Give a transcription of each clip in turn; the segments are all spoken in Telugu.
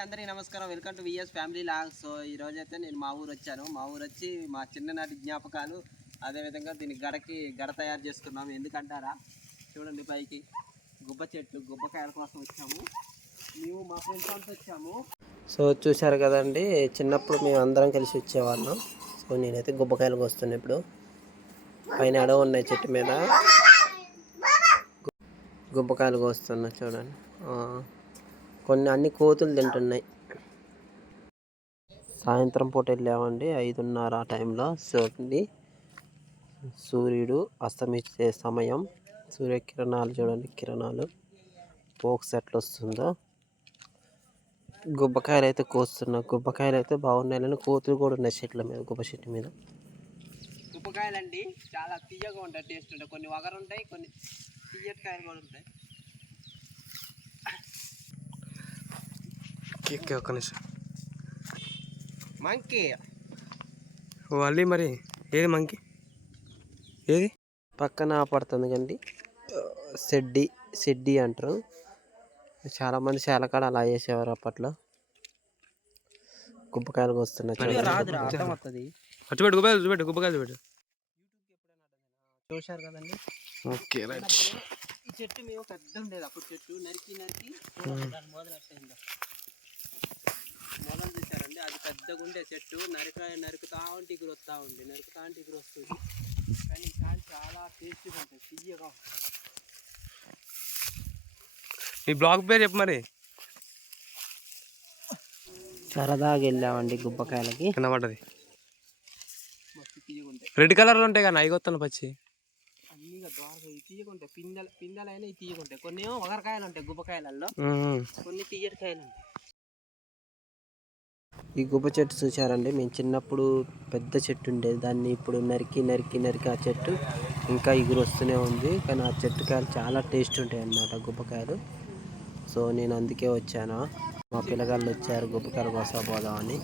అందరికీ నమస్కారం, welcome to VS family logs. So ఈ రోజైతే నేను మా ఊరు వచ్చాను. మా ఊరు వచ్చి మా చిన్ననాటి జ్ఞాపకాలు, అదేవిధంగా దీనికి గడ తయారు చేసుకున్నాము. ఎందుకంటారా, చూడండి పైకి గుబ్బ చెట్లు, గుబ్బకాయల కోసం వచ్చాము. మేము మా ఫ్రెండ్స్ అంతా వచ్చాము. సో చూశారు కదండి, చిన్నప్పుడు మేము అందరం కలిసి వచ్చేవాళ్ళం. సో నేనైతే గుబ్బకాయలకు వస్తున్నాను. ఇప్పుడు పైన అడవి ఉన్నాయి, చెట్టు మీద గుబ్బకాయలు కోస్తున్నా. చూడండి, కొన్ని అన్ని కోతులు తింటున్నాయి. సాయంత్రం పూట వెళ్ళామండి, 5:30 ఆ టైంలో. సూర్యుడు అస్తమించే సమయం. సూర్యకిరణాలు చూడండి, కిరణాలు పోక్స్ ఎట్లా వస్తుందో. గుబ్బకాయలు అయితే కోస్తున్నా. గుబ్బకాయలు అయితే బాగున్నాయి, కోతులు కూడా ఉన్నాయి చెట్ల మీద, గుబ్బ చెట్టు మీద. గుబ్బకాయలు అండి చాలా తీయగా ఉంటాయి, టేస్ట్ ఉంటాయి. కొన్ని వగరు ఉంటాయి, కొన్ని తీయటికాయలు కూడా ఉంటాయి. ఒక్క నిమిషం. మంకీ మళ్ళీ మరి ఏది మంకీ, ఏది పక్కన పడుతుంది కండి. సెడ్డి అంటారు. చాలామంది చాలకాడ అలా చేసేవారు అప్పట్లో. గుబ్బకాయలు వస్తున్నాయి. చూశారు కదండి. Okay right. ఈ చెట్టు మేము పెద్ద ఉండేది అప్పుడు. చెట్టు నరికి మొదలెట్టయిందో మొదలు చూసారండి. అది పెద్దగా ఉండే చెట్టు. నరుకుతా ఉంటే ఇగురు వస్తూ ఉంది, వస్తుంది. కానీ ఈ కాయలు చాలా టేస్టీగా ఉంటాయి, తీయగా. ఈ బ్లాగ్ పేరు చెప్పు మరి. సరదాగా వెళ్ళామండి గుబ్బకాయలకి. కనబడ్డది మస్తు తీయగా ఉంటాయి. రెడ్ కలర్లో ఉంటాయి కానీ అవి కొత్తాను పచ్చి అన్నీ దోరగా తీయగా ఉంటాయి. పిందెలైనా తీయగా ఉంటాయి. కొన్ని వగరకాయలు ఉంటాయి గుబ్బకాయలలో, కొన్ని తీయటికాయలు ఉంటాయి. ఈ గుబ్బ చెట్టు చూసారండి, మేము చిన్నప్పుడు పెద్ద చెట్టు ఉండేది. దాన్ని ఇప్పుడు నరికి ఆ చెట్టు ఇంకా ఎగురు వస్తూనే ఉంది. కానీ ఆ చెట్టు కాయలు చాలా టేస్ట్ ఉంటాయి అన్నమాట, గుబ్బకాయలు. సో నేను అందుకే వచ్చాను. మా పిల్లగాళ్ళు వచ్చారు గుబ్బకాయల కోసం పోదామని.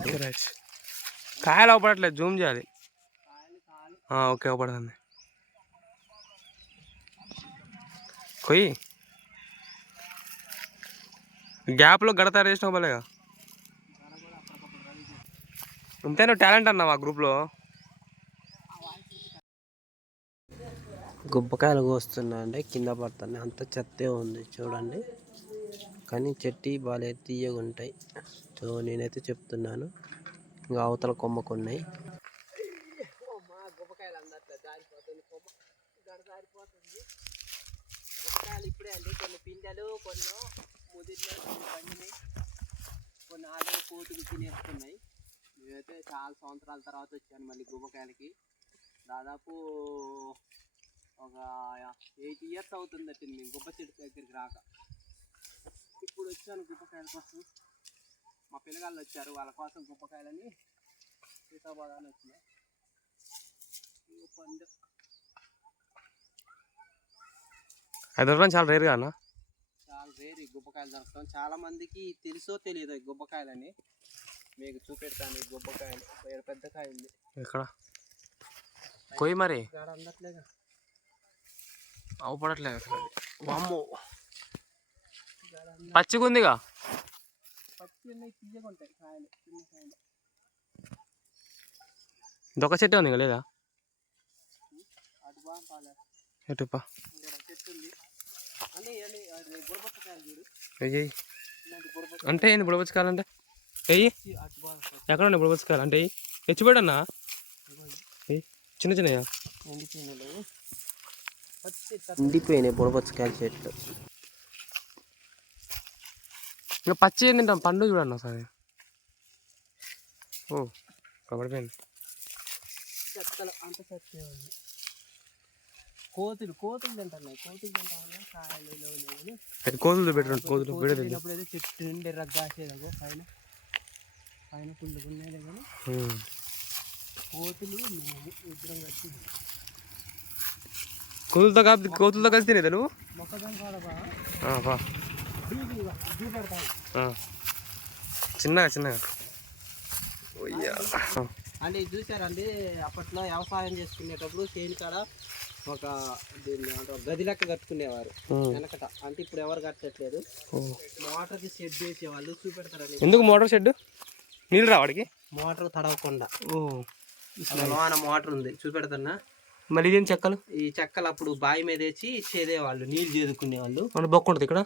కాయలు అవపడట్లేదు, జూమ్ చేయాలి. ఓకే అవపడుతుంది. కొయ్యి గ్యాప్లో గడ తయారు చేసినా పోలేగా. అంతే, నువ్వు టాలెంట్ అన్నావు ఆ గ్రూప్లో. గుబ్బకాయలు కోస్తున్నా అండి, కింద పడుతున్నాయి. అంత చెత్తే ఉంది చూడండి. కానీ చెట్టి బాగా తీయగా ఉంటాయి. సో నేనైతే చెప్తున్నాను. ఇంకా అవతల కొమ్మకున్నాయి. గుబ్బకాయలు అందట్లేదు, జారిపోతుంది కొమ్మ, జారిపోతుంది. గుబ్బకాయలు ఇప్పుడే అండి, కొన్ని పిందెలు, కొన్ని ముదిరినాయి, కొన్ని పండినాయి, కొన్ని ఆల్రెడీ కోతులు తినేస్తున్నాయి. నేనైతే చాలా సంవత్సరాల తర్వాత వచ్చాను మళ్ళీ గుబ్బకాయలకి. దాదాపు ఒక 8 years అవుతుందట నేను గుబ్బ చెట్టు దగ్గరికి రాక. ఇప్పుడు వచ్చాను గుబ్బకాయల కోసం. మా పిల్లగాళ్ళు వచ్చారు, వాళ్ళ కోసం గుబ్బకాయలని సీతాబాదాన్ని వచ్చినాయి. పండు అది దొరకడం చాలా రేరుగా అన్న, చాలా రేరు ఈ గుబ్బకాయలు దొరకడం. చాలా మందికి తెలుసో తెలియదు ఈ గుబ్బకాయలని. మీకు చూపెడతాను. ఈ గుబ్బకాయలు పెద్ద కాయ ఉంది. ఎక్కడ కొయ్యి మరి, అందట్లేగా, అవపడట్లేదు అసలు. వామ్మో, పచ్చిగా ఉందిగా. పచ్చి ఉన్నాయి, తీయగా ఉంటాయి కాయలు, చిన్న కాయలు. దొక్క చెట్టు ఉంది లేదా? అటుపా పాలే ఎటుపా చెట్టు ఉంది. అని బుడబచ్చకాయలు చూడు. అంటే ఏంది బుడబచ్చకాయలు అంటే? వెయ్యి ఎక్కడ ఉన్నాయి బుడబచ్చకాయలు అంటే? తెచ్చిపోయాడన్నా చిన్న చిన్నయ్యా, ఎండిపోయినాయి బుడబచ్చకాయల చెట్లు. ఇంకా పచ్చి ఏం తింటాం, పండు చూడన్న సరే. ఓ కబడిపోయింది. చెత్తలు అంత చెత్తే ఉంది. కోతులు తింటున్నాయి. కోతులు పెట్టండి, కోతులు పెట్టినప్పుడు అయితే చెట్టు నిండి రగ్గాసేదాగో పైన పుల్లు ఉన్నాయి. కానీ కోతులు ఇద్దరం కలిసి కోతులతో కలిసి తినేదా నువ్వు? మొక్కజొన్న చిన్నగా అంటే చూసారండి, అప్పట్లో వ్యవసాయం చేసుకునేటప్పుడు చేను కాడ ఒక దీన్ని అంటే ఒక గది లెక్క కట్టుకునేవారు వెనకట. అంటే ఇప్పుడు ఎవరు కట్టట్లేదు. మోటార్కి షెడ్ వేసేవాళ్ళు చూపెడతారని. ఎందుకు మోటార్ షెడ్? నీళ్ళు రావాడికి మోటార్ తడవకుండా. లోన మోటార్ ఉంది చూపెడతానా. మరి ఇదేం చెక్కలు? ఈ చెక్కలు అప్పుడు బావి మీద వేసి చేదేవాళ్ళు, నీళ్ళు చేదుకునేవాళ్ళు. మన బొక్క ఉంటుంది ఇక్కడ.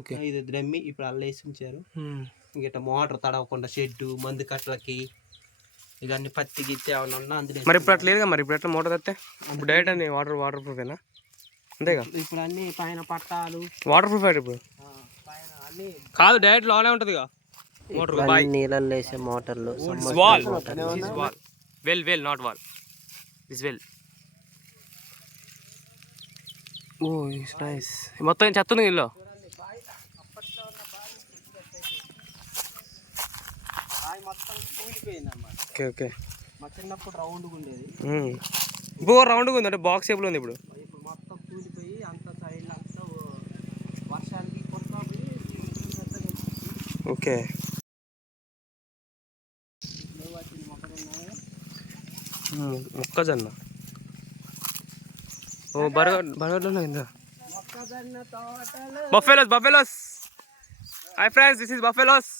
ఓకే, ఇది ద్రమ్మి ఇప్పుడు అల్ల వేసి ఉంచారు. ఇంకట మోటార్ తడవకుండా షెడ్డు, మందు కట్టలకి ఇవన్నీ పత్తి గిత్తి ఏమన్నా ఉన్నా అందులో. మరి ఇప్పుడు అట్లా లేదుగా. మరి ఇప్పుడు ఎట్లా మోటార్ తెస్తే? ఇప్పుడు డైరెక్ట్ అని వాటర్ ప్రూఫేనా? అంతేగా. ఇప్పుడు అన్ని పైన పట్టాలు వాటర్ ప్రూఫ్ ఇప్పుడు పైన అన్ని కాదు, డైరెక్ట్ లోనే ఉంటుందిగా మోటార్. నీళ్ళల్లో వేసే మోటార్లు. Well not wall, this well. Oh it's nice. మొత్తం చెత్త ఉంది ఇల్లు. మొత్తం కూలిపోయింది అన్నమాట. Okay okay. మా చిన్నప్పుడు రౌండ్గా ఉండేది. ఇప్పుడు రౌండ్గా ఉంది అంటే బాక్స్ షేప్లో ఉంది. ఇప్పుడు ఇప్పుడు మొత్తం కూలిపోయి అంత సైడ్ అంతా వర్షానికి కొట్టుకుపోయి. ఓకే. మొక్కజొన్న. ఓ బర్గర్లో మొక్కజొన్న తోటలు. Buffaloes. Hi friends, this is buffaloes.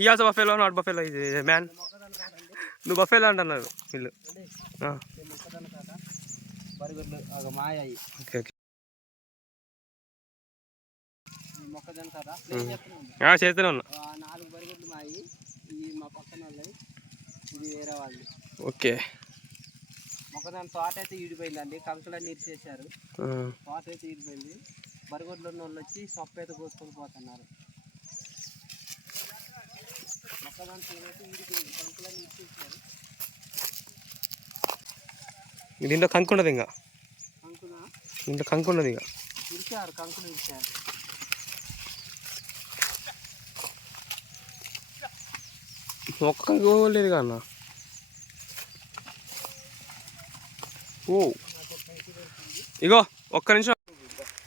ఈ ఆల్సో బఫెలో, నాట్ బఫెలో ఇది మ్యాన్. నువ్వు బఫెలో అంటున్నారు వీళ్ళు. Okay okay. మొక్కజొన్న కదా చేస్తూనే ఉన్నా. 4 బరిగొడ్లు మాయి. ఈ మా పక్కన వాళ్ళవి, ఇది వేరే వాళ్ళు. ఓకే. మొక్కజొన్న తోట అయితే ఈడిపోయిందండి. కంకులన్నీ ఇరిచేసారు. తోట అయితే ఈడిపోయింది. బరిగొడ్లు ఉన్న వాళ్ళు వచ్చి సొప్ప అయితే కోసుకొని పోతున్నారు. మొక్కజొన్న తీరైతే ఈడిపోయింది. కంకులన్నీ ఇరిచేసారు. దీంట్లో కంకు ఉండదు. ఇంకా కంకున దీంట్లో కంకు ఉండదు. ఇక ఇరిచారు, కంకులు ఇరిచారు. ఒక్క కంకు లేదు అన్న. ఓ ఇగో ఒక్క నిమిషం.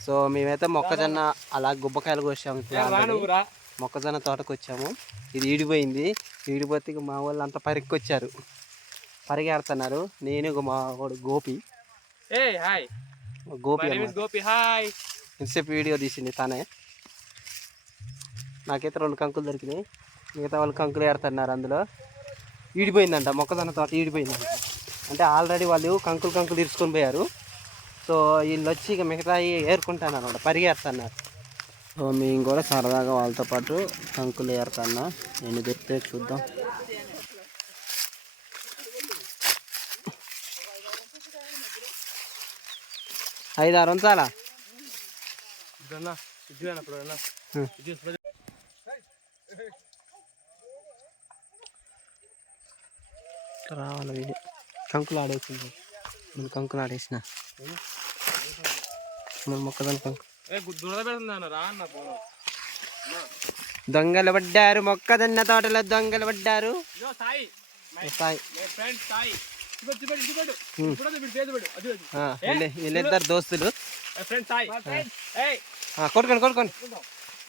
సో మేమైతే మొక్కజొన్న అలా గుబ్బకాయలు కోసాము. మొక్కజొన్న తోటకు వచ్చాము. ఇది ఈడిపోయింది. ఈడిపోతే మా వాళ్ళు అంతా పరిగెత్తున్నారు. పరిగెడుతున్నారు. నేను మా వాడు గోపి. గోపి హాయ్. ఇంతసేపు వీడియో తీసింది తనే. నాకైతే 2 కంకులు దొరికినాయి. మిగతా వాళ్ళు కంకులు ఏడుతున్నారు. అందులో ఈడిపోయిందంట. మొక్కజొన్న తోట ఈడిపోయిందంట. అంటే ఆల్రెడీ వాళ్ళు కంకులు ఇరుచుకొని పోయారు. సో వీళ్ళు వచ్చి ఇక మిగతా ఏరుకుంటాను అనమాట, పరిగెడుతున్నారు. సో మేము కూడా సరదాగా వాళ్ళతో పాటు కంకులు ఏరుతున్నా. నేను దొరికితే చూద్దాం. ఐదు ఆరు ఉంచాలా? రావాలి. కంకులు ఆడేసింది. నేను కంకులు ఆడేసిన. మొక్కజొన్న కంకు దొంగలు పడ్డారు. మొక్కజొన్న తోటలో దొంగలు పడ్డారు. వీళ్ళిద్దరు దోస్తులు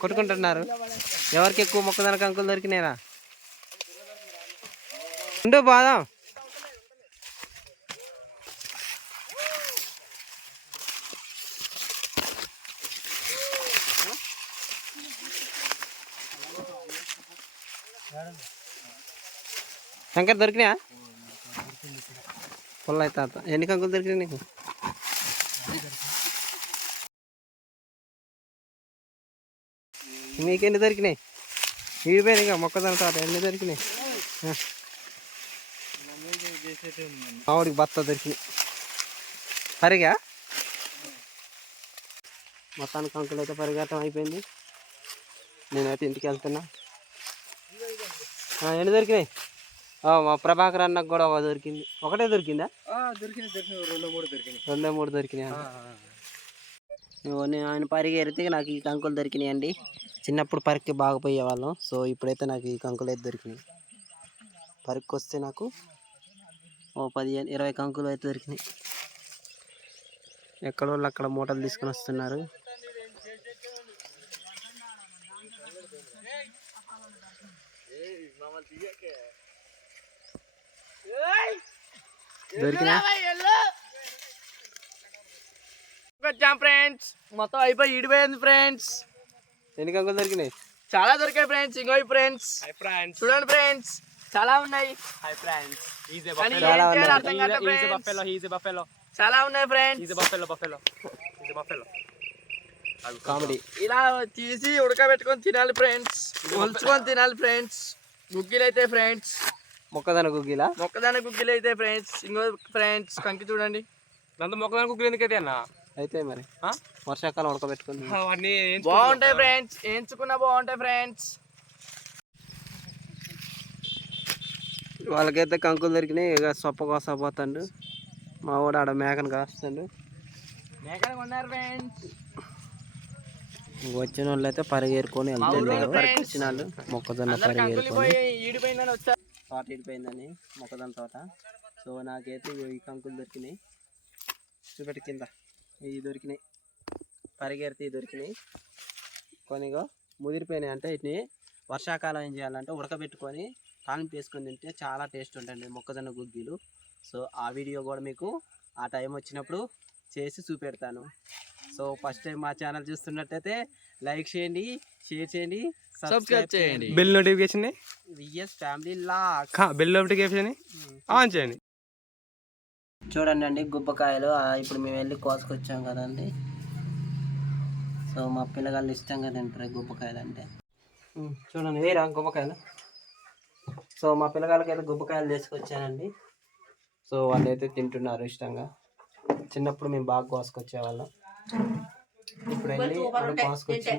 కొట్టుకుంటున్నారు. ఎవరికి ఎక్కువ మొక్కజొన్న కంకులు దొరికినారా? ఉండు బాదాం. శంకర్ దొరికినాయా? పొల్ల అయితే ఎన్ని కంకులు దొరికినాయి నీకు? మీకెన్ని దొరికినాయి? ఈడిపోయినాయి ఇక మొక్కజొన్న తోట. ఎన్ని దొరికినాయి? ఆవిడికి బత్త దొరికినాయి. పరిగా మొత్తానికి కంకులు అయితే పరిగెట్టడం అయిపోయింది. నేనైతే ఇంటికి వెళ్తున్నా. ఎన్ని దొరికినాయి? మా ప్రభాకర్ అన్నకు కూడా దొరికింది. ఒకటే దొరికిందా? దొరికింది. 2-3 దొరికినాయి. ఆయన పరిగెడితే నాకు ఈ కంకులు దొరికినాయి అండి. చిన్నప్పుడు పరికి బాగా పోయేవాళ్ళం. సో ఇప్పుడైతే నాకు ఈ కంకులు అయితే దొరికినాయి. పరికి వస్తే నాకు 15-20 కంకులు అయితే దొరికినాయి. ఎక్కడో అక్కడ మూటలు తీసుకొని వస్తున్నారు. దొరికినా వచ్చాం ఫ్రెండ్స్. మొత్తం అయిపోయి ఈడిపోయింది ఫ్రెండ్స్. ఎన్ని కంకులు దొరికినాయి? చాలా దొరికాయి ఫ్రెండ్స్. ఇంకో ఫ్రెండ్స్ చూడండి ఫ్రెండ్స్, చాలా ఉన్నాయి. కానీ ఏం చేయాలో అర్థం కావట్లేదు friends. చాలా ఉన్నాయి ఫ్రెండ్స్. కామెడీ. ఇలా తీసి ఉడకబెట్టుకొని తినాలి ఫ్రెండ్స్, ఒలుచుకొని తినాలి ఫ్రెండ్స్. గుగ్గిలు అయితే ఫ్రెండ్స్, మొక్కదన గుగ్గిలా? మొక్కదాని గుగ్గిలు అయితే ఫ్రెండ్స్. ఇంకో ఫ్రెండ్స్ కంకి చూడండి. దాంతో మొక్కదన గుగ్గిలు ఎందుకైతే అన్న? అయితే మరి వర్షాకాలం ఉడకబెట్టుకుని బాగుంటాయి ఫ్రెండ్స్, వేయించుకున్నా బాగుంటాయి ఫ్రెండ్స్. వాళ్ళకైతే కంకులు దొరికినాయి. ఇక సొప్ప కోసం పోతాడు మా వాడు, ఆడ మేకను కాస్తాడు. మేకలు కొన్నారు ఫ్రెండ్స్. వచ్చిన వాళ్ళు అయితే పరిగేరుకొని వెళ్తున్నారు. వచ్చిన వాళ్ళు మొక్కజొన్న పరిగేరుకొని ఈడిపోయిందని వచ్చారు. తోట ఇడిపోయిందని మొక్కజొన్న తోట. సో నాకైతే ఈ కంకులు దొరికినాయి. చూపెట్టి కింద ఇవి దొరికినాయి, పరిగెడితే దొరికినాయి. కొనిగో ముదిరిపోయినాయి. అంటే వీటిని వర్షాకాలం ఏం చేయాలంటే ఉడకబెట్టుకొని తాలింపు వేసుకొని తింటే చాలా టేస్ట్ ఉంటుంది మొక్కజొన్న గుగ్గిలు. సో ఆ వీడియో కూడా మీకు ఆ టైం వచ్చినప్పుడు చేసి చూపెడతాను. సో ఫస్ట్ టైం మా ఛానల్ చూస్తున్నట్టయితే లైక్ చేయండి, షేర్ చేయండి, సబ్స్క్రైబ్ చేయండి. Bell notification VS family log bell notification on చేయండి. చూడండి అండి గుబ్బకాయలు. ఇప్పుడు మేము వెళ్ళి కోసుకొచ్చాం కదండి. సో మా పిల్లగాళ్ళు ఇష్టంగా తింటారు గుబ్బకాయలు అంటే. చూడండి వేరా గుబ్బకాయలు. సో మా పిల్లగాళ్ళకి అయితే గుబ్బకాయలు తీసుకొచ్చానండి. సో వాళ్ళు అయితే తింటున్నారు ఇష్టంగా. చిన్నప్పుడు మేము బాగా కోసుకొచ్చేవాళ్ళం. ఇప్పుడు వెళ్ళి కోసుకొచ్చి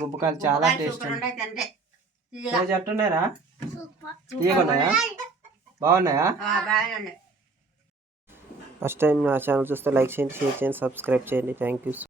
గుబ్బకాయలు చాలా టేస్ట్ చెట్టున్నారా? తీయకున్నాయా? బాగున్నాయా? ఫస్ట్ టైం నా ఛానల్ చూస్తే లైక్ చేయండి, షేర్ చేయండి, సబ్స్క్రైబ్ చేయండి. Thank you.